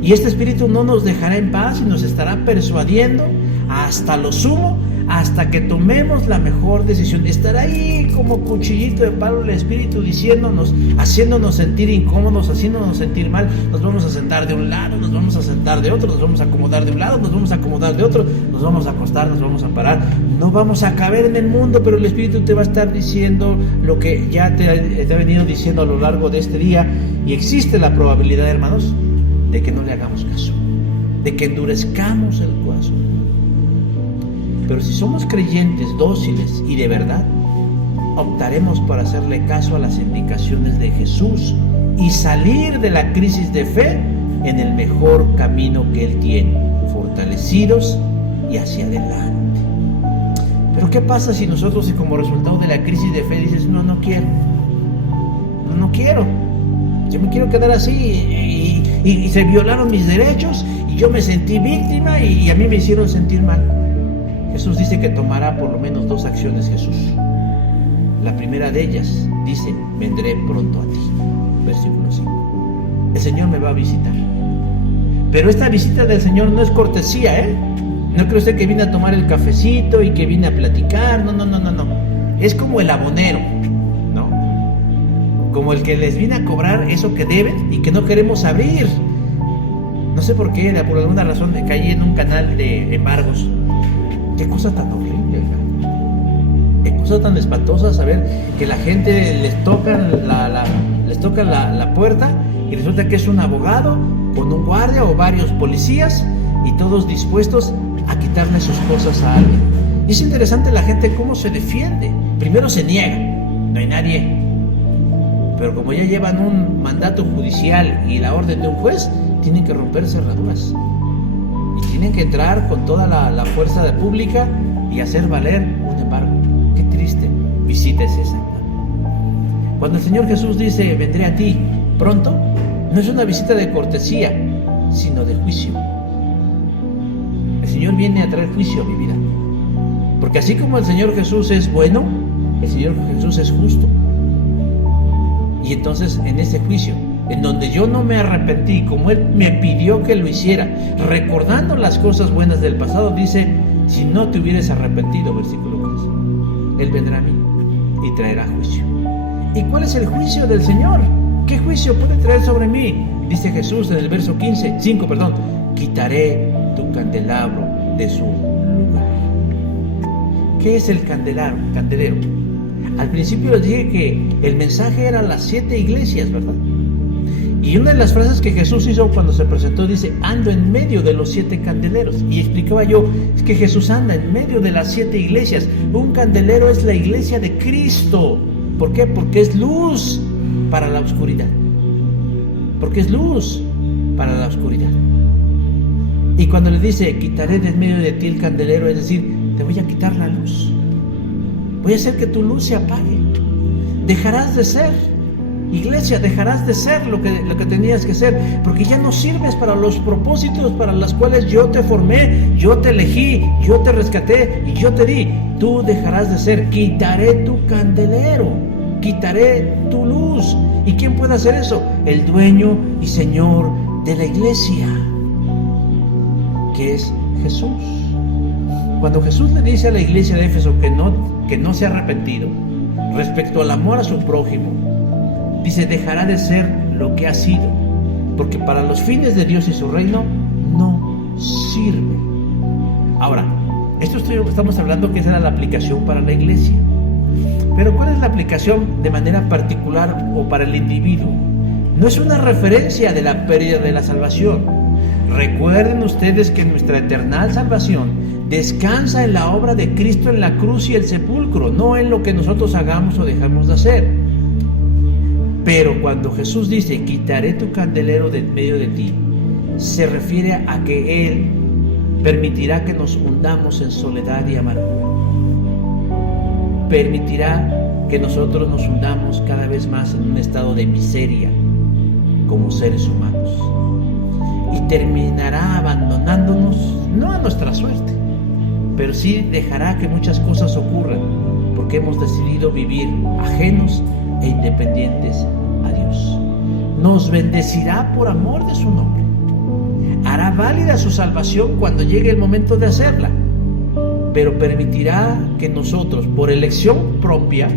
y este Espíritu no nos dejará en paz y nos estará persuadiendo hasta lo sumo, hasta que tomemos la mejor decisión. Estará ahí como cuchillito de palo el Espíritu diciéndonos, haciéndonos sentir incómodos, haciéndonos sentir mal. Nos vamos a sentar de un lado, nos vamos a sentar de otro, nos vamos a acomodar de un lado, nos vamos a acomodar de otro, nos vamos a acostar, nos vamos a parar. No vamos a caber en el mundo, pero el Espíritu te va a estar diciendo lo que ya te ha venido diciendo a lo largo de este día. Y existe la probabilidad, hermanos, de que no le hagamos caso, de que endurezcamos el corazón. Pero si somos creyentes dóciles y de verdad, optaremos por hacerle caso a las indicaciones de Jesús y salir de la crisis de fe en el mejor camino que Él tiene, fortalecidos y hacia adelante. Pero ¿qué pasa si nosotros, y como resultado de la crisis de fe, dices, no quiero, yo me quiero quedar así y se violaron mis derechos y yo me sentí víctima y a mí me hicieron sentir mal? Jesús dice que tomará por lo menos 2 acciones Jesús. La primera de ellas dice, vendré pronto a ti. Versículo 5. El Señor me va a visitar. Pero esta visita del Señor no es cortesía, No cree usted que vine a tomar el cafecito y que vine a platicar. No. Es como el abonero, ¿no? Como el que les viene a cobrar eso que deben y que no queremos abrir. No sé por qué, por alguna razón me caí en un canal de embargos. Qué cosa tan horrible, ¿no? Qué cosa tan espantosa saber que la gente les toca la puerta y resulta que es un abogado con un guardia o varios policías y todos dispuestos a quitarle sus cosas a alguien. Y es interesante la gente cómo se defiende. Primero se niega, no hay nadie. Pero como ya llevan un mandato judicial y la orden de un juez, tienen que romper cerraduras. Y tienen que entrar con toda la fuerza de pública y hacer valer un embargo. Qué triste visita es esa. Cuando el Señor Jesús dice, vendré a ti pronto, no es una visita de cortesía, sino de juicio. El Señor viene a traer juicio a mi vida. Porque así como el Señor Jesús es bueno, el Señor Jesús es justo. Y entonces en ese juicio, en donde yo no me arrepentí, como Él me pidió que lo hiciera, recordando las cosas buenas del pasado, dice, si no te hubieras arrepentido, versículo 15, Él vendrá a mí y traerá juicio. ¿Y cuál es el juicio del Señor? ¿Qué juicio puede traer sobre mí? Dice Jesús en el verso 5, quitaré tu candelabro de su lugar. ¿Qué es el candelero? Al principio les dije que el mensaje era las 7 iglesias, ¿verdad? Y una de las frases que Jesús hizo cuando se presentó dice, ando en medio de los 7 candeleros. Y explicaba yo, es que Jesús anda en medio de las 7 iglesias. Un candelero es la iglesia de Cristo. ¿Por qué? Porque es luz para la oscuridad. Porque es luz para la oscuridad. Y cuando le dice, quitaré de en medio de ti el candelero, es decir, te voy a quitar la luz. Voy a hacer que tu luz se apague. Dejarás de ser iglesia, dejarás de ser lo que tenías que ser, porque ya no sirves para los propósitos para los cuales yo te formé, yo te elegí, yo te rescaté y yo te di. Tú dejarás de ser. Quitaré tu candelero, quitaré tu luz. ¿Y quién puede hacer eso? El dueño y Señor de la iglesia, que es Jesús. Cuando Jesús le dice a la iglesia de Éfeso que no se ha arrepentido respecto al amor a su prójimo, dice, dejará de ser lo que ha sido, porque para los fines de Dios y su reino no sirve. Ahora, esto estamos hablando que esa era la aplicación para la iglesia. Pero ¿cuál es la aplicación de manera particular o para el individuo? No es una referencia de la pérdida de la salvación. Recuerden ustedes que nuestra eternal salvación Descansa en la obra de Cristo en la cruz y el sepulcro, no en lo que nosotros hagamos o dejamos de hacer. Pero cuando Jesús dice, quitaré tu candelero de en medio de ti, se refiere a que Él permitirá que nos hundamos en soledad y amargura. Permitirá que nosotros nos hundamos cada vez más en un estado de miseria como seres humanos. Y terminará abandonándonos, no a nuestra suerte, pero sí dejará que muchas cosas ocurran, porque hemos decidido vivir ajenos e independientes a Dios. Nos bendecirá por amor de su nombre. Hará válida su salvación cuando llegue el momento de hacerla, pero permitirá que nosotros, por elección propia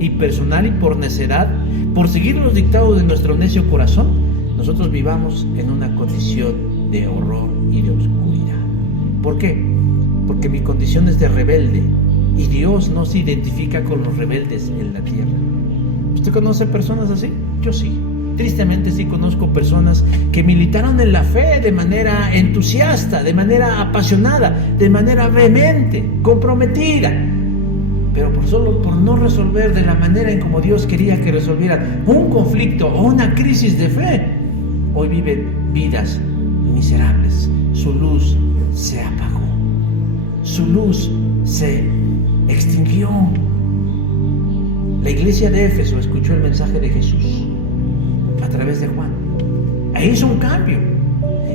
y personal y por necedad, por seguir los dictados de nuestro necio corazón, nosotros vivamos en una condición de horror y de oscuridad. ¿Por qué? Porque mi condición es de rebelde y Dios no se identifica con los rebeldes en la tierra. ¿Usted conoce personas así? Yo sí. Tristemente sí conozco personas que militaron en la fe de manera entusiasta, de manera apasionada, de manera vehemente, comprometida, pero solo por no resolver de la manera en como Dios quería que resolvieran un conflicto o una crisis de fe, hoy viven vidas miserables. Su luz se apagó, su luz se extinguió. La iglesia de Éfeso escuchó el mensaje de Jesús a través de Juan. Ahí hizo un cambio.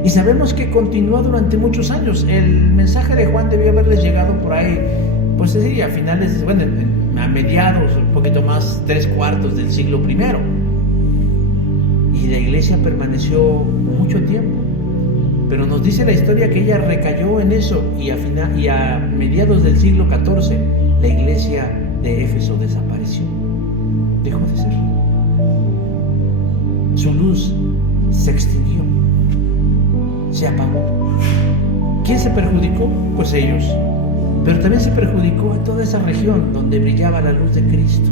Y sabemos que continuó durante muchos años. El mensaje de Juan debió haberles llegado por ahí, pues sí, a finales, bueno, a mediados, un poquito más, 3/4 del siglo I. Y la iglesia permaneció mucho tiempo. Pero nos dice la historia que ella recayó en eso y a mediados del siglo XIV la iglesia de Éfeso desapareció. Dejó de ser. Su luz se extinguió, se apagó. ¿Quién se perjudicó? Pues ellos. Pero también se perjudicó a toda esa región donde brillaba la luz de Cristo.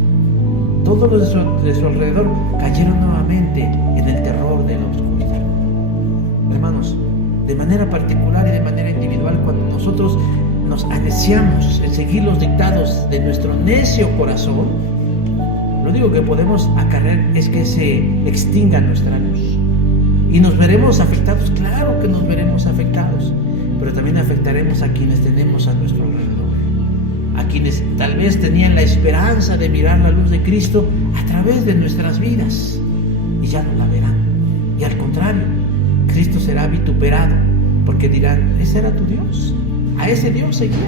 Todos los de su alrededor cayeron nuevamente en el terror de la oscuridad. Hermanos, de manera particular y de manera individual, cuando nosotros nos ansiamos en seguir los dictados de nuestro necio corazón, lo único que podemos acarrear es que se extinga nuestra luz. Y nos veremos afectados, claro que nos veremos afectados, pero también afectaremos a quienes tenemos a nuestro alrededor, a quienes tal vez tenían la esperanza de mirar la luz de Cristo a través de nuestras vidas y ya no la verán. Y al contrario, Cristo será vituperado, porque dirán, ese era tu Dios, a ese Dios seguía,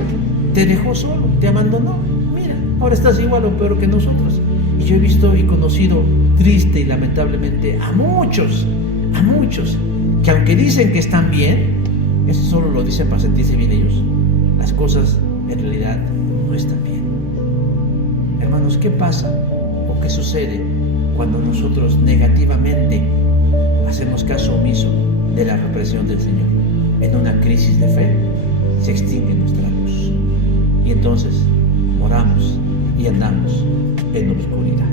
te dejó solo, te abandonó, mira, ahora estás igual o peor que nosotros. Y yo he visto y conocido triste y lamentablemente a muchos, que aunque dicen que están bien, eso solo lo dicen para sentirse bien ellos, las cosas en realidad no están bien. Hermanos, ¿qué pasa o qué sucede cuando nosotros negativamente hacemos caso omiso de la represión del Señor? En una crisis de fe se extingue nuestra luz y entonces moramos y andamos en oscuridad.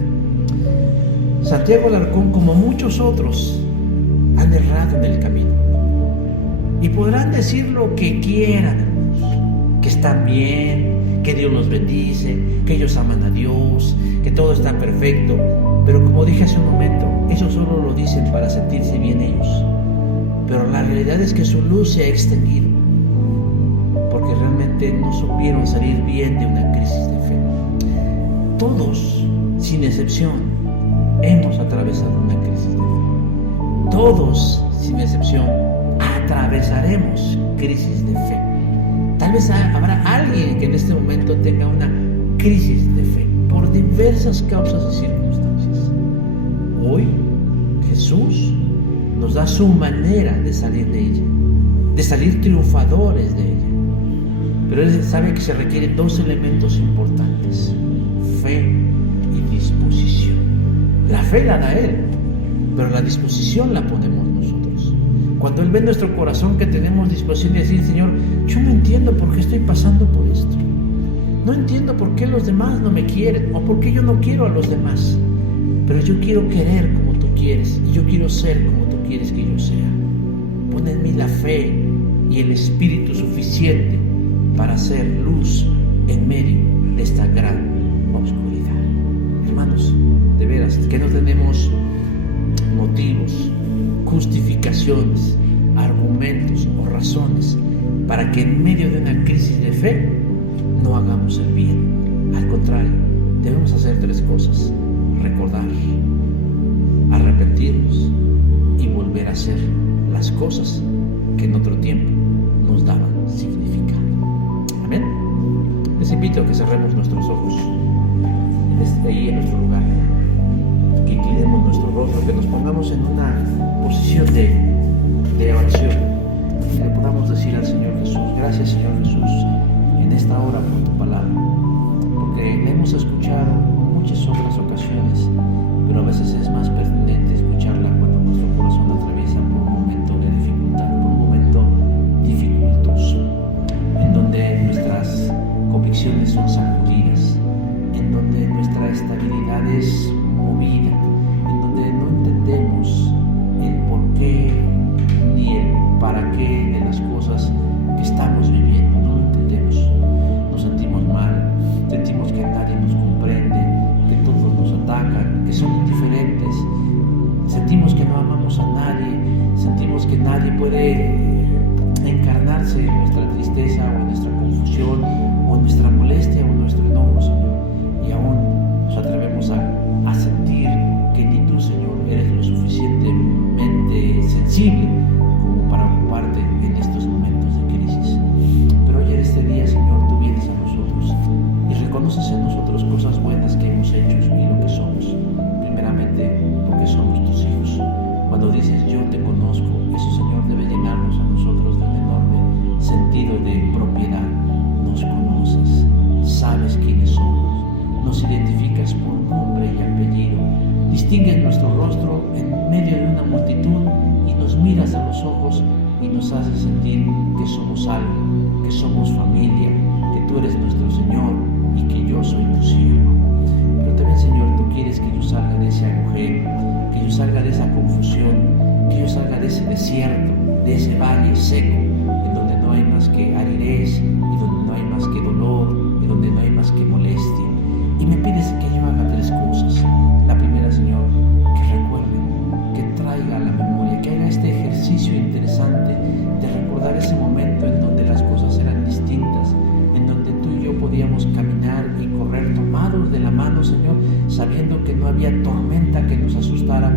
Santiago Alarcón, como muchos otros, han errado en el camino y podrán decir lo que quieran, hermanos, que están bien, que Dios los bendice, que ellos aman a Dios, que todo está perfecto, pero como dije hace un momento, ellos solo lo dicen para sentirse bien ellos, pero la realidad es que su luz se ha extinguido porque realmente no supieron salir bien de una crisis de fe. Todos, sin excepción, hemos atravesado una crisis de fe. Todos, sin excepción, atravesaremos crisis de fe. Tal vez habrá alguien que en este momento tenga una crisis de fe por diversas causas y circunstancias. Hoy, Jesús nos da su manera de salir de ella, de salir triunfadores de ella. Pero Él sabe que se requieren dos elementos importantes: fe y disposición. La fe la da Él, pero la disposición la ponemos nosotros. Cuando Él ve en nuestro corazón que tenemos disposición de decir, Señor, yo no entiendo por qué estoy pasando por esto. No entiendo por qué los demás no me quieren o por qué yo no quiero a los demás. Pero yo quiero querer como tú quieres y yo quiero ser como tú quieres que yo sea. Pon en mí la fe y el espíritu suficiente para hacer luz en medio de esta gran oscuridad. Hermanos, de veras, que no tenemos motivos, justificaciones, argumentos o razones para que en medio de una crisis de fe no hagamos el bien. Al contrario, debemos hacer 3 cosas: recordar, arrepentirnos y volver a hacer las cosas que en otro tiempo nos daban significado. Amén. Les invito a que cerremos nuestros ojos ahí en nuestro lugar, que inclinemos nuestro rostro, que nos pongamos en una posición de oración, que le podamos decir al Señor Jesús: gracias, Señor Jesús, en esta hora por tu palabra, porque la hemos escuchado en muchas otras ocasiones, pero a veces es más pertinente escucharla cuando nuestro corazón atraviesa por un momento de dificultad, por un momento dificultoso, en donde nuestras convicciones son sacudidas, en donde nuestra estabilidad es movida, en donde no entendemos el por qué ni el para qué de las cosas que estamos viviendo. No lo entendemos, nos sentimos mal, sentimos que nadie nos comprende, que todos nos atacan, que son indiferentes, sentimos que no amamos a nadie, sentimos que nadie puede encarnarse en nuestra tristeza o en nuestra confusión o en nuestra molestia o en nuestro enojo, Señor, y aún nos atrevemos a sentir que ni tú, Señor, eres lo suficientemente sensible como para ocuparte en estos momentos de crisis. Pero hoy en este día, Señor, tú vienes a nosotros y reconoces en nosotros cosas buenas que hemos hecho y lo que somos. Primeramente, porque somos tus hijos. Cuando dices yo te conozco, eso, Señor, debe llenarnos a nosotros de un enorme sentido de propiedad. Nos conoces, sabes quiénes somos, nos identificas por nombre y apellido, distingues nuestro rostro en medio de una multitud y nos miras a los ojos y nos haces sentir que somos algo, que somos familia, que tú eres nuestro Señor y que yo soy tu siervo. Pero también, Señor, tú quieres que yo salga de ese agujero, que yo salga de esa confusión, que yo salga de ese desierto, de ese valle seco, en donde no hay más que aridez y donde no hay más que dolor y donde no hay más que molestia. Y me pides que yo haga 3 cosas. La primera, Señor, que recuerde, que traiga a la memoria, que haga este ejercicio interesante de recordar ese momento en donde las cosas eran distintas, en donde tú y yo podíamos caminar y correr tomados de la mano, Señor, sabiendo que no había tormenta que nos asustara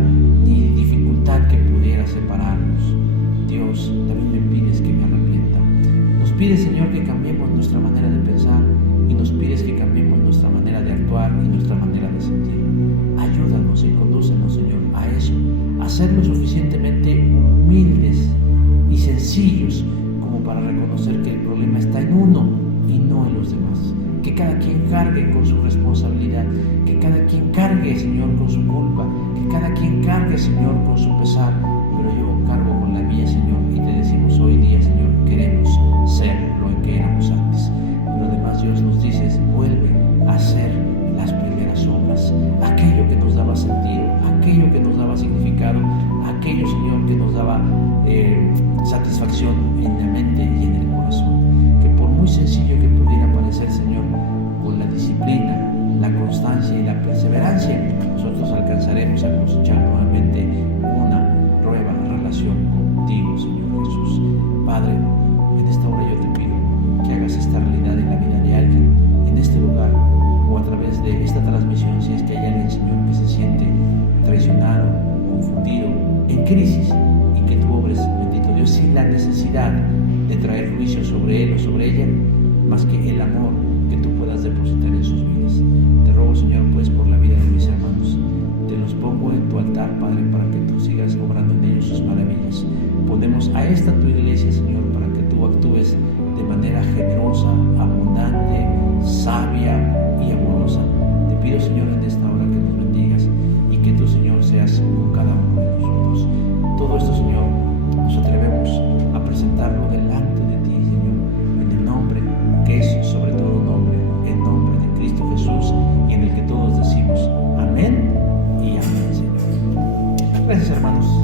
ni dificultad que pudiera separarnos. Dios, también me pides que me arrepienta. Nos pides, Señor, que cambiemos nuestra manera de pensar y nos pides que cambiemos nuestra manera de actuar y nuestra manera de sentir. Ayúdanos y condúcenos, Señor, a eso, a ser lo suficientemente humildes y sencillos como para reconocer que el problema está en uno y no en los demás. Que cada quien cargue con su responsabilidad, que cada quien cargue, Señor, con su culpa, que cada quien cargue, Señor, con su pesar, pero yo cargo con la mía, Señor, y te decimos hoy día, Señor, queremos ser lo que éramos antes. Pero además Dios nos dice, vuelve a hacer las primeras obras, aquello que nos daba sentido, aquello que nos daba significado, aquello, Señor, que nos daba satisfacción en la mente y en el corazón. Que por muy sencillo que pudiera parecer, Señor, con la disciplina, la constancia y la perseverancia, nosotros alcanzaremos a cosechar nuevamente una nueva relación contigo, Señor Jesús. Padre, en esta hora yo te pido que hagas esta realidad en la vida de alguien, en este lugar o a través de esta transmisión, si es que hay alguien, Señor, que se siente traicionado, confundido, en crisis, y que tú obres, bendito Dios, sin la necesidad de traer juicio sobre él o sobre ella, más que el amor que tú puedas depositar en sus vidas. Te ruego, Señor, pues por la vida de mis hermanos, te los pongo en tu altar, Padre, para que tú sigas obrando en ellos sus maravillas. Ponemos a esta tu iglesia, Señor, para que tú actúes de manera generosa, abundante, sabia y amorosa. Te pido, Señor, en esta hora que nos bendigas y que tú, Señor, seas con cada uno de nosotros. Todo esto, Señor, nos atrevemos a presentarlo delante de ti, Señor, en el nombre que es sobre todo nombre, el nombre de Cristo Jesús, y en el que todos decimos amén y amén, Señor. Gracias, hermanos.